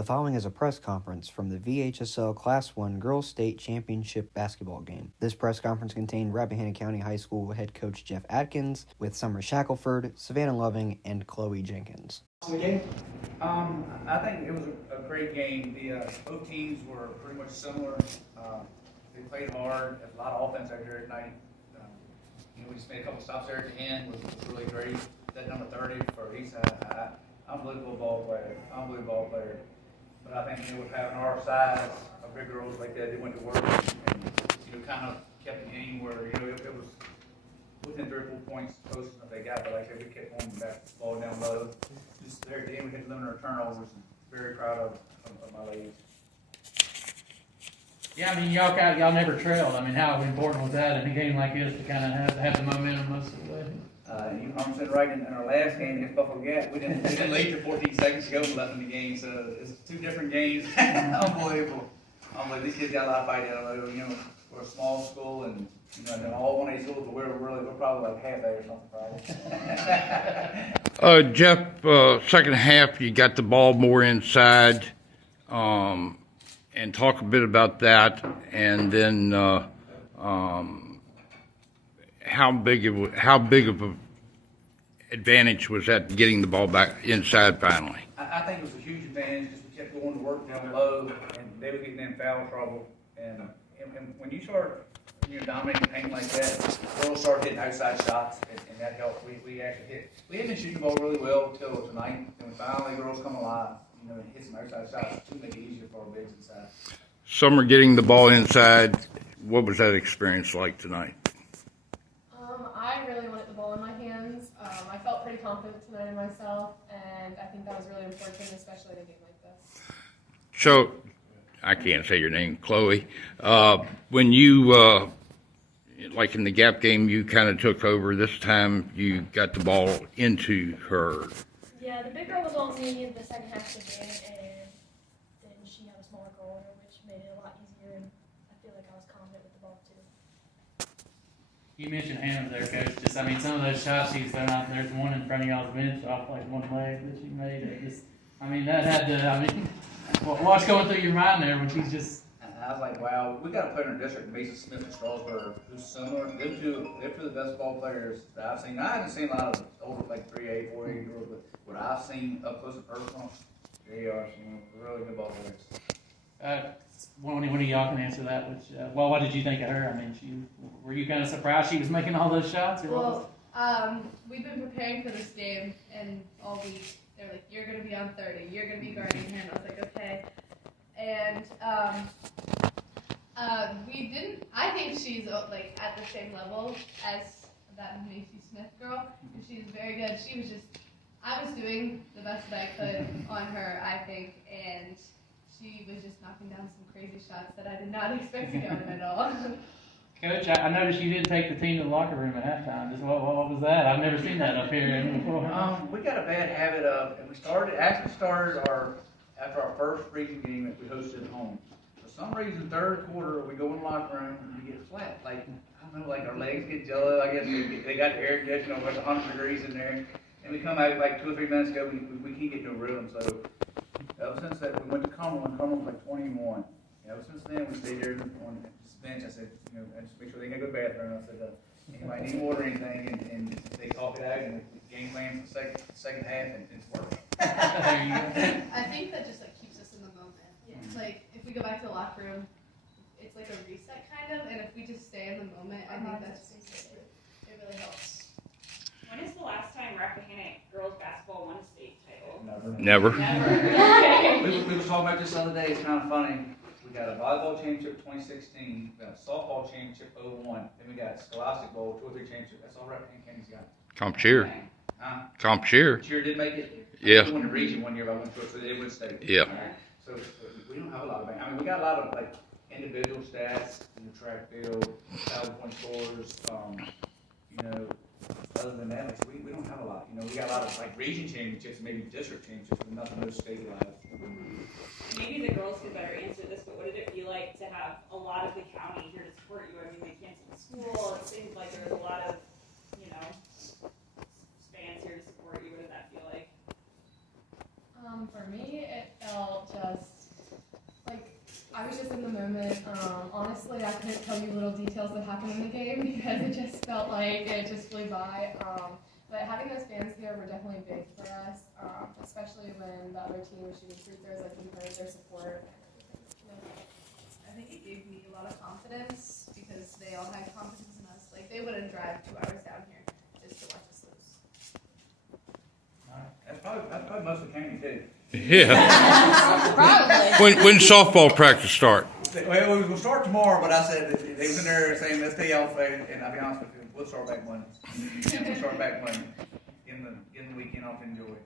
The following is a press conference from the VHSL Class 1 Girls State Championship basketball game. This press conference contained Rappahannock County High School head coach Jeff Atkins with Summer Shackelford, Savannah Loving, and Chloe Jenkins. I think it was a great game. Both teams were pretty much similar. They played hard. There's a lot of offense out here tonight. We just made a couple stops there at the end, was really great. That number 30 for Eastside, unbelievable ball player. But I think with having our size of big girls like that, they went to work and kind of kept the game where it was within 3 or 4 points close enough they got. But like I said, we kept going back, ball down low. Just there at the end, we had to limit our turnovers. And very proud of my ladies. Yeah, I mean, y'all never trailed. I mean, how important was that in a game like this to kind of have the momentum most of the way? I'm sitting right in our last game against Buffalo Gap. We didn't lead to 14 seconds to go and left in the game, so it's 2 different games. Unbelievable. These kids got a lot of fight in them. We're a small school, and all one of these schools, but we're probably like half A or something, probably. Jeff, second half, you got the ball more inside, and talk a bit about that, and then how big of a advantage was that getting the ball back inside finally? I think it was a huge advantage because we kept going to work down low, and they were getting in foul trouble. And when you start dominating the paint like that, girls start hitting outside shots, and that helped. We actually hit. We had been shooting the ball really well until tonight, and finally girls come alive. And hit some outside shots to make it easier for our bigs inside. Summer getting the ball inside. What was that experience like tonight? I really wanted the ball in my hands. I felt pretty confident tonight in myself, and I think that was really important, especially in a game like this. So, I can't say your name, Chloe. When you, like in the Gap game, you kind of took over. This time you got the ball into her. Yeah, the big girl was on me in the second half of the game, and then she had a smaller girl on her, which made it a lot easier, and I feel like I was confident with the ball, too. You mentioned Hannah there, Coach. Some of those shots she's thrown out there, there's one in front of y'all's bench off like one leg that she made. That had to, what's going through your mind there when she's just... I was like, wow, we got a player in our district, Mason Smith and Strasburg, who's similar. They're two of the best ball players that I've seen. I haven't seen a lot of older, like 3A, 4A girls, but what I've seen up close and personal, they are some really good ball players. One of y'all can answer that. What did you think of her? Were you kind of surprised she was making all those shots? We've been preparing for this game, and all week they're like, "You're going to be on 30. You're going to be guarding him." I was like, "Okay." And I think she's like at the same level as that Macy Smith girl. She's very good. I was doing the best that I could on her, I think, and she was just knocking down some crazy shots that I did not expect to go in at all. Coach, I noticed you didn't take the team to the locker room at halftime. What was that? I've never seen that up here before. We got a bad habit of, and we started after our first region game that we hosted at home. For some reason, third quarter, we go in the locker room and we get flat. Like, I don't know, like our legs get jello. I guess they got the air conditioner, it's 100 degrees in there. And we come out like 2 or 3 minutes ago, we can't get no rhythm. So ever since that, we went to Cumberland was like 21. Ever since then, we stayed there on this bench. I said, I just make sure they can go to the bathroom. I said, anybody need water or anything? And they talk it out, and the game plan for the second half, and it's working. I think that just keeps us in the moment. Yeah. It's like if we go back to the locker room, it's like a reset kind of, and if we just stay in the moment, I think it really helps. When is the last time Rappahannock girls basketball won a state title? Never. We were talking about this the other day. It's kind of funny. We got a volleyball championship 2016, we got a softball championship 01, then we got Scholastic Bowl 2 or 3 championship. That's all Rappahannock County's got. Comp cheer. Cheer did make it. Yeah. We won the region one year, but I went to it, so it would stay. Yeah. So we don't have a lot of. We got a lot of individual stats in the track field, 1,000 point scores. Other than that, we don't have a lot. We got a lot of region championships, maybe district championships, but nothing no statewide. Maybe the girls could better answer this, but what did it feel like to have a lot of the county here to support you? They canceled school. It seems like there was a lot of, spans here to support you. What did that feel like? For me, it felt just I was just in the moment. Honestly, I couldn't tell you little details that happened in the game because it just felt like it just flew by. But having those fans here were definitely big for us, especially when the other team was shooting free throws. Like, we heard their support. I think it gave me a lot of confidence because they all had confidence in us. Like, they wouldn't drive 2 hours down here just to watch us lose. That's probably most of the county too. Yeah. Probably. When softball practice start? Well, we will start tomorrow, but I said that they was in there saying let's stay off, and I'll be honest with you, we'll start back Monday. We'll start back Monday. Getting the weekend off, enjoy it.